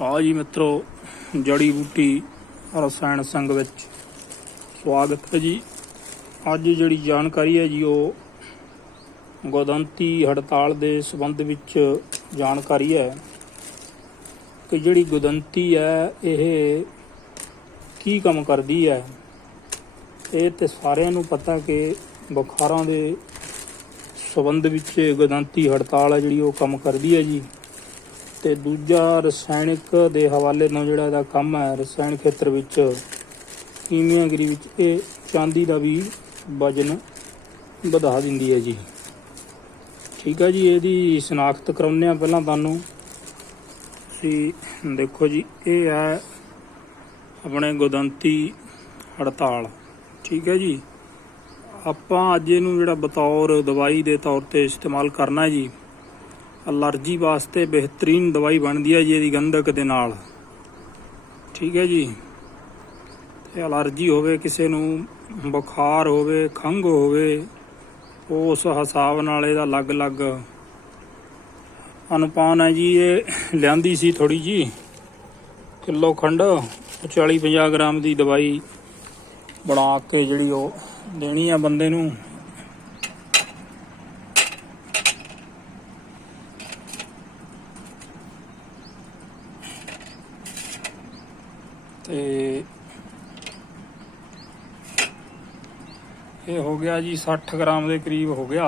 ਆ ਜੀ ਮਿੱਤਰੋ, ਜੜੀ ਬੂਟੀ ਰਸਾਇਣ ਸੰਘ ਵਿੱਚ ਸਵਾਗਤ ਹੈ ਜੀ। ਅੱਜ ਜਿਹੜੀ ਜਾਣਕਾਰੀ ਹੈ ਜੀ, ਉਹ ਗੋਦੰਤੀ ਹੜਤਾਲ ਦੇ ਸੰਬੰਧ ਵਿੱਚ ਜਾਣਕਾਰੀ ਹੈ ਕਿ ਜਿਹੜੀ ਗੋਦੰਤੀ ਹੈ, ਇਹ ਕੀ ਕੰਮ ਕਰਦੀ ਹੈ? ਇਹ ਤੇ ਸਾਰਿਆਂ ਨੂੰ ਪਤਾ ਕਿ ਬੁਖਾਰਾਂ ਦੇ ਸੰਬੰਧ ਵਿੱਚ ਗੋਦੰਤੀ ਹੜਤਾਲ ਹੈ ਜਿਹੜੀ ਉਹ ਕੰਮ ਕਰਦੀ ਹੈ ਜੀ। ਤੇ ਦੂਜਾ ਰਸਾਇਣਿਕ ਦੇ ਹਵਾਲੇ ਨਾਲ ਜਿਹੜਾ ਇਹਦਾ ਕੰਮ ਹੈ ਰਸਾਇਣ ਖੇਤਰ ਵਿੱਚ ਕੀਮਿਆਗਰੀ ਵਿੱਚ ਇਹ ਚਾਂਦੀ ਦਾ ਵੀ ਵਜਨ ਵਧਾ ਦਿੰਦੀ ਹੈ ਜੀ। ਠੀਕ ਹੈ ਜੀ, ਇਹਦੀ ਸ਼ਨਾਖਤ ਕਰਾਉਂਦੇ ਆ ਪਹਿਲਾਂ ਤੁਹਾਨੂੰ। ਤੁਸੀਂ ਦੇਖੋ ਜੀ, ਇਹ ਹੈ ਆਪਣੇ ਗੋਦੰਤੀ ਹੜਤਾਲ। ਠੀਕ ਹੈ ਜੀ, ਆਪਾਂ ਅੱਜ ਇਹਨੂੰ ਜਿਹੜਾ ਬਤੌਰ ਦਵਾਈ ਦੇ ਤੌਰ ਤੇ ਇਸਤੇਮਾਲ ਕਰਨਾ ਹੈ ਜੀ। ਅਲਰਜੀ ਵਾਸਤੇ ਬਿਹਤਰੀਨ ਦਵਾਈ ਬਣਦੀ ਹੈ ਜੀ ਇਹਦੀ ਗੰਧਕ ਦੇ ਨਾਲ। ਠੀਕ ਹੈ ਜੀ? ਤੇ ਅਲਰਜੀ ਹੋਵੇ, ਕਿਸੇ ਨੂੰ ਬੁਖਾਰ ਹੋਵੇ, ਖੰਘ ਹੋਵੇ, ਉਸ ਹਿਸਾਬ ਨਾਲ ਇਹਦਾ ਅਲੱਗ-ਅਲੱਗ ਅਨੁਪਾਨ ਹੈ ਜੀ। ਇਹ ਲਿਆਂਦੀ ਸੀ ਥੋੜੀ ਜੀ ਕਿਲੋ ਖੰਡ 40-50 ਗ੍ਰਾਮ ਦੀ ਦਵਾਈ ਬਣਾ ਕੇ ਜਿਹੜੀ ਉਹ ਦੇਣੀ ਆ ਬੰਦੇ ਨੂੰ। ਤੇ ਇਹ ਹੋ ਗਿਆ ਜੀ 60 ਗ੍ਰਾਮ ਦੇ ਕਰੀਬ ਹੋ ਗਿਆ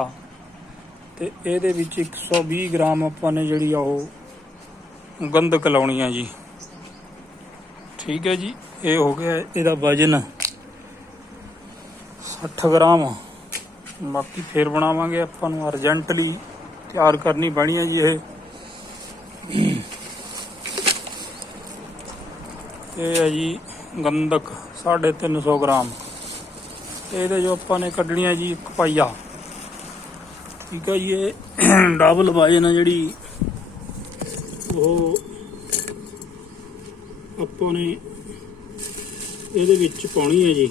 ਤੇ ਇਹਦੇ ਵਿੱਚ 120 ਗ੍ਰਾਮ ਆਪਾਂ ਨੇ ਜਿਹੜੀ ਆ ਉਹ ਗੰਧਕ ਲਾਉਣੀ ਆ ਜੀ। ਠੀਕ ਹੈ ਜੀ, ਇਹ ਹੋ ਗਿਆ ਇਹਦਾ ਵਜਨ 60 ਗ੍ਰਾਮ। ਬਾਕੀ ਫੇਰ ਬਣਾਵਾਂਗੇ ਆਪਾਂ ਨੂੰ ਅਰਜੈਂਟਲੀ ਤਿਆਰ ਕਰਨੀ ਪੈਣੀ ਹੈ ਜੀ ਇਹ। ਇਹ ਹੈ ਜੀ ਗੰਧਕ 350 ਗ੍ਰਾਮ। ਇਹਦੇ ਜੋ ਆਪਾਂ ਨੇ ਕੱਢਣੀ ਹੈ ਜੀ ਇੱਕ ਪਾਈਆ ਠੀਕ ਹੈ ਜੀ, ਇਹ ਡਬਲ ਵਾਜਨ ਆ ਜਿਹੜੀ ਉਹ ਆਪਾਂ ਨੇ ਇਹਦੇ ਵਿੱਚ ਪਾਉਣੀ ਹੈ ਜੀ।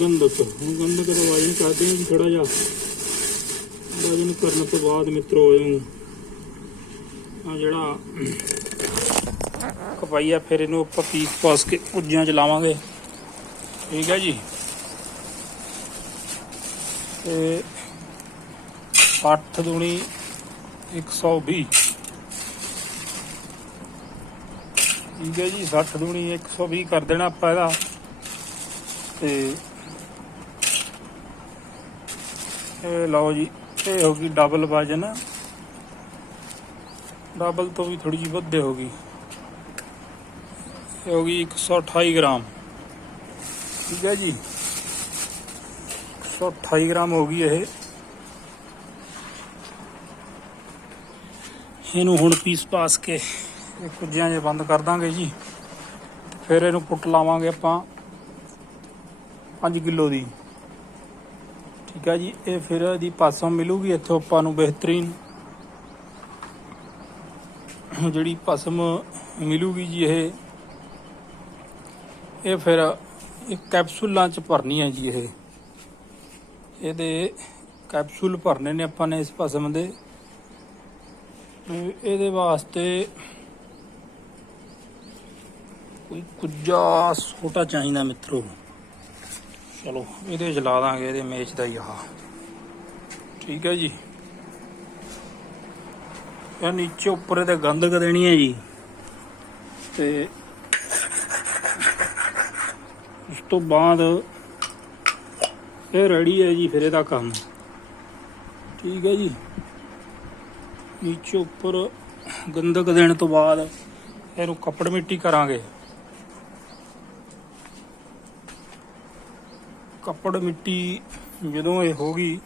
ਗੰਧਕ। ਹੁਣ ਗੰਧਕ ਦਾ ਵਜਨ ਕਰਦੇ ਹਾਂ ਜੀ ਥੋੜਾ ਜਿਹਾ। ਵਜਨ ਕਰਨ ਤੋਂ ਬਾਅਦ ਮਿੱਤਰੋ ਇਹਨੂੰ ਆ ਜਿਹੜਾ ਕਪਾਈਆ ਫਿਰ ਇਹਨੂੰ ਆਪਾਂ ਪੀਸ ਪਾਸ ਕੇ ਉੱਜਿਆਂ ਚ ਲਾਵਾਂਗੇ। ਠੀਕ ਹੈ ਜੀ। ਤੇ 8 ਦੂਣੀ 120 ਠੀਕ ਹੈ ਜੀ 60 ਦੂਣੀ 120 ਕਰ ਦੇਣਾ ਆਪਾਂ ਇਹਦਾ। ਤੇ ਇਹ ਲਓ ਜੀ, ਇਹ ਹੋ ਗਈ ਡਬਲ ਵਜਨ। ਡਬਲ ਤੋਂ ਵੀ ਥੋੜੀ ਜਿਹੀ ਵੱਧੇ ਹੋ ਗਈ। ਇਹ ਹੋ ਗਈ 128 ਗ੍ਰਾਮ। ਠੀਕ ਹੈ ਜੀ। 128 ਗ੍ਰਾਮ ਹੋ ਗਈ ਇਹ। ਇਹਨੂੰ ਹੁਣ ਪੀਸ ਪਾਸ ਕੇ ਇਹ ਕੁੱਜਿਆਂ 'ਚ ਬੰਦ ਕਰ ਦਾਂਗੇ ਜੀ। ਫਿਰ ਇਹਨੂੰ ਪੁੱਟ ਲਾਵਾਂਗੇ ਆਪਾਂ 5 ਕਿਲੋ ਦੀ। ਠੀਕ ਹੈ ਜੀ, ਇਹ ਫਿਰ ਇਹਦੀ ਪਾਸੋਂ ਮਿਲੂਗੀ, ਇੱਥੋਂ ਆਪਾਂ ਨੂੰ ਬਿਹਤਰੀਨ। ਜਿਹੜੀ ਪਸਮ ਮਿਲੂਗੀ ਜੀ ਇਹ। ਇਹ ਫਿਰ ਇੱਕ ਕੈਪਸੂਲਾਂ ਚ ਭਰਨੀ ਹੈ ਜੀ ਇਹ। ਇਹਦੇ ਕੈਪਸੂਲ ਭਰਨੇ ਨੇ ਆਪਾਂ ਨੇ ਇਸ ਭਸ਼ਮ ਦੇ। ਇਹਦੇ ਵਾਸਤੇ ਕੋਈ ਕੁੱਜਾ ਛੋਟਾ ਚਾਹੀਦਾ ਮਿੱਤਰੋ। ਚਲੋ, ਇਹਦੇ ਚ ਦਾਂਗੇ, ਇਹਦੇ ਮੇਚ ਦਾ ਹੀ ਆਹ। ਠੀਕ ਹੈ ਜੀ। ਇਹ ਨੀਚੇ ਉੱਪਰ ਇਹਦੇ ਗੰਧਕ ਦੇਣੀ ਹੈ ਜੀ। ਤੇ ਉਸ ਤੋਂ ਬਾਅਦ ਇਹ ਰੈਡੀ ਹੈ ਜੀ, ਫਿਰ ਇਹਦਾ ਕੰਮ। ਠੀਕ ਹੈ ਜੀ। ਨੀਚੇ ਉੱਪਰ ਗੰਦਕ ਦੇਣ ਤੋਂ ਬਾਅਦ ਇਹਨੂੰ ਕੱਪੜ ਮਿੱਟੀ ਕਰਾਂਗੇ। ਕੱਪੜ ਮਿੱਟੀ ਜਦੋਂ ਇਹ ਹੋ ਗਈ,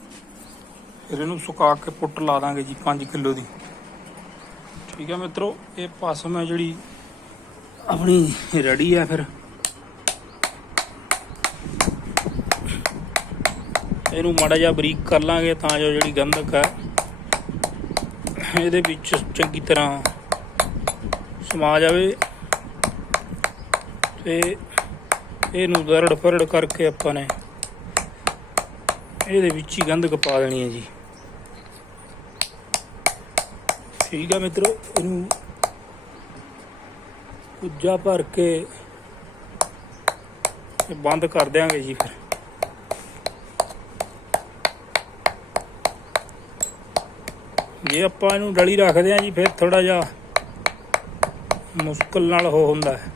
ਫਿਰ ਇਹਨੂੰ ਸੁਕਾ ਕੇ ਪੁੱਟ ਲਾ ਦਾਂਗੇ ਜੀ 5 ਕਿਲੋ ਦੀ। ਠੀਕ ਹੈ ਮਿੱਤਰੋ, ਇਹ ਪਸਮ ਹੈ ਜਿਹੜੀ ਆਪਣੀ ਰੈਡੀ ਹੈ ਫਿਰ। ਇਹਨੂੰ ਮਾੜਾ ਜਿਹਾ ਬਰੀਕ ਕਰ ਲਾਂਗੇ ਤਾਂ ਜੋ ਜਿਹੜੀ ਗੰਧਕ ਹੈ, ਇਹਦੇ ਵਿੱਚ ਚੰਗੀ ਤਰ੍ਹਾਂ ਸਮਾ ਜਾਵੇ ਤੇ ਇਹਨੂੰ ਦਰੜ ਫਰੜ ਕਰਕੇ ਆਪਾਂ ਨੇ ਇਹਦੇ ਵਿੱਚ ਹੀ ਗੰਧਕ ਪਾ ਦੇਣੀ ਹੈ ਜੀ। ਠੀਕ ਆ ਮਿੱਤਰੋ, ਇਹਨੂੰ ਉੱਜਾ ਭਰ ਕੇ ਬੰਦ ਕਰ ਦਿਆਂਗੇ ਜੀ ਫਿਰ। ਜੇ ਆਪਾਂ ਇਹਨੂੰ ਡਲੀ ਰੱਖਦੇ ਆ ਜੀ, ਫਿਰ ਥੋੜਾ ਜਿਹਾ ਮੁਸ਼ਕਲ ਨਾਲ ਹੋ ਹੁੰਦਾ ਹੈ।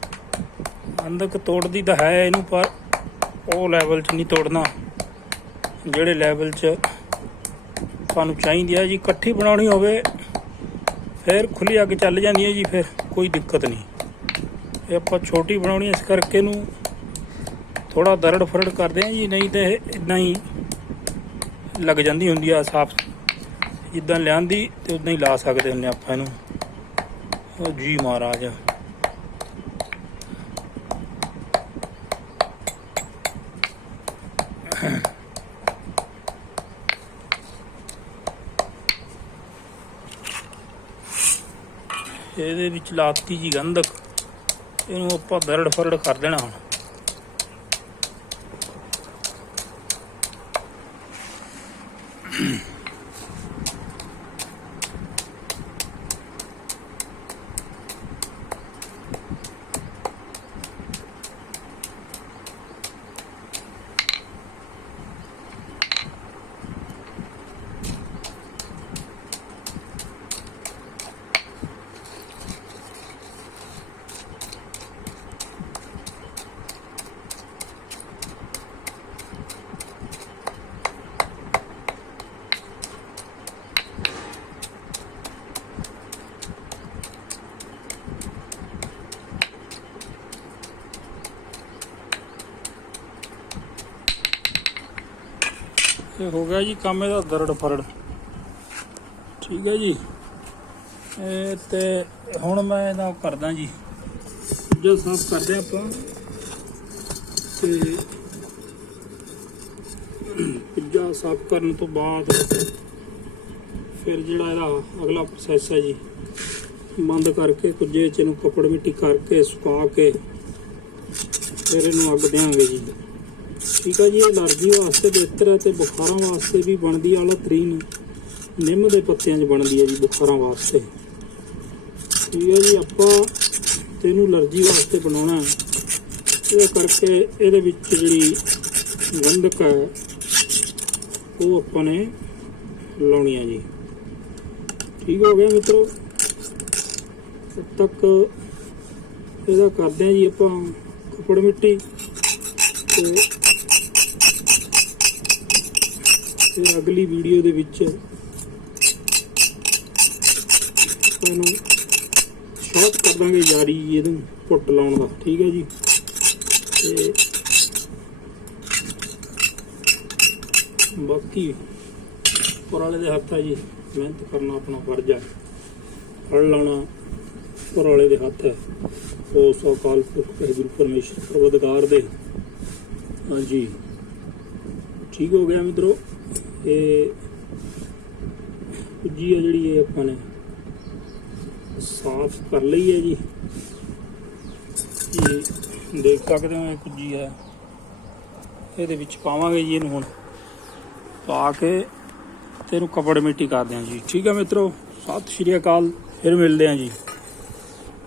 ਅੰਦਕ ਤੋੜਦੀ ਤਾਂ ਹੈ ਇਹਨੂੰ, ਪਰ ਉਹ ਲੈਵਲ 'ਚ ਨਹੀਂ ਤੋੜਨਾ। ਜਿਹੜੇ ਲੈਵਲ 'ਚ ਤੁਹਾਨੂੰ ਚਾਹੀਦੀ ਹੈ ਜੀ, ਇਕੱਠੀ ਬਣਾਉਣੀ ਹੋਵੇ, ਫਿਰ ਖੁੱਲੀ ਅੱਗ ਚੱਲ ਜਾਂਦੀ ਹੈ ਜੀ, ਫਿਰ ਕੋਈ ਦਿੱਕਤ ਨਹੀਂ। ਇਹ ਆਪਾਂ ਛੋਟੀ ਬਣਾਉਣੀ ਇਸ ਕਰਕੇ ਇਹਨੂੰ ਥੋੜਾ ਦਰੜ ਫਰੜ ਕਰਦੇ ਆ ਜੀ, ਨਹੀਂ ਤੇ ਇਦਾਂ ਹੀ ਲੱਗ ਜਾਂਦੀ ਹੁੰਦੀ ਆ ਸਾਫ਼ ਜਿੱਦਾਂ ਲਿਆਂਦੀ ਤੇ ਉਦਾਂ ਹੀ ਲਾ ਸਕਦੇ ਹੁੰਦੇ ਆਪਾਂ ਇਹਨੂੰ। ਉਹ ਜੀ ਮਹਾਰਾਜ। ਇਹਦੇ ਵਿੱਚ ਲਾਤੀ ਜੀ ਗੰਧਕ। ਇਹਨੂੰ ਆਪਾਂ ਦਰੜ ਫਰੜ ਕਰ ਦੇਣਾ ਹੁਣ। ਇਹ ਹੋ ਗਿਆ ਜੀ ਕੰਮ ਇਹਦਾ ਦਰੜ ਫਰੜ। ਠੀਕ ਹੈ ਜੀ। ਇਹ ਤੇ ਹੁਣ ਮੈਂ ਇਹਦਾ ਕਰਦਾ ਜੀ। ਜੋ ਸਾਫ਼ ਕਰਦੇ ਆਪਾਂ। ਤੇ ਪਿੱਜਾ ਸਾਫ਼ ਕਰਨ ਤੋਂ ਬਾਅਦ ਫਿਰ ਜਿਹੜਾ ਇਹਦਾ ਅਗਲਾ ਪ੍ਰੋਸੈਸ ਹੈ ਜੀ, ਬੰਦ ਕਰਕੇ ਕੁਝੇ ਚ ਨੂੰ ਕੱਪੜ ਮਿੱਟੀ ਕਰਕੇ ਸੁਕਾ ਕੇ ਫਿਰ ਇਹਨੂੰ ਅੱਗ ਦਿਆਂਗੇ ਜੀ। ਠੀਕ ਆ ਜੀ ਇਹ ਅਲਰਜੀ ਵਾਸਤੇ ਬਿਹਤਰ ਹੈ ਤੇ ਬੁਖਾਰਾਂ ਵਾਸਤੇ ਵੀ ਬਣਦੀ ਆਲਾ ਤਰੀਨ। ਨਿੰਮ ਦੇ ਪੱਤਿਆਂ 'ਚ ਬਣਦੀ ਹੈ ਜੀ ਬੁਖਾਰਾਂ ਵਾਸਤੇ। ਠੀਕ ਹੈ ਜੀ, ਆਪਾਂ ਇਹਨੂੰ ਅਲਰਜੀ ਵਾਸਤੇ ਬਣਾਉਣਾ ਇਹ ਕਰਕੇ ਇਹਦੇ ਵਿੱਚ ਜਿਹੜੀ ਗੰਧਕ ਹੈ, ਉਹ ਆਪਾਂ ਨੇ ਲਾਉਣੀ ਹੈ ਜੀ। ਠੀਕ ਹੋ ਗਿਆ ਮਿੱਤਰੋ? ਤਦ ਤੱਕ ਇਹਦਾ ਕਰਦੇ ਹਾਂ ਜੀ ਆਪਾਂ ਕੱਪੜ ਮਿੱਟੀ ਤੇ ਫਿਰ ਅਗਲੀ ਵੀਡੀਓ ਦੇ ਵਿੱਚ ਤੁਹਾਨੂੰ ਸ਼ਾਰਟ ਕਰ ਦਾਂਗੇ ਜਾਰੀ ਇਹਨੂੰ ਪੁੱਟ ਲਾਉਣ ਦਾ, ਠੀਕ ਹੈ ਜੀ? ਤੇ ਬਾਕੀ ਉੱਪਰ ਵਾਲੇ ਦੇ ਹੱਥ ਆ ਜੀ, ਮਿਹਨਤ ਕਰਨਾ ਆਪਣਾ ਫਰਜ਼ ਹੈ। ਫੜ ਲਾਉਣਾ ਉੱਪਰ ਵਾਲੇ ਦੇ ਹੱਥ ਹੈ। ਉਹ ਸੋ ਕਾਲ ਪੁਰਖ ਹੈ ਗੁਰੂ ਪਰਮੇਸ਼ਰ ਪ੍ਰਵਦਗਾਰ ਦੇ। ਹਾਂਜੀ। ਠੀਕ ਹੋ ਗਿਆ ਮਿੱਤਰੋ? ਇਹ ਕੁੱਜੀ ਆ ਜਿਹੜੀ ਇਹ ਆਪਾਂ ਨੇ ਸਾਫ਼ ਕਰ ਲਈ ਹੈ ਜੀ। ਇਹ ਦੇਖ ਸਕਦੇ ਹੋ ਇਹ ਕੁੱਜੀ ਹੈ। ਇਹਦੇ ਵਿੱਚ ਪਾਵਾਂਗੇ ਜੀ ਇਹਨੂੰ ਹੁਣ। ਪਾ ਕੇ ਤੇ ਇਹਨੂੰ ਕਪੜ ਮਿੱਟੀ ਕਰਦੇ ਹਾਂ ਜੀ। ਠੀਕ ਹੈ ਮਿੱਤਰੋ, ਸਤਿ ਸ਼੍ਰੀ ਅਕਾਲ, ਫਿਰ ਮਿਲਦੇ ਹਾਂ ਜੀ।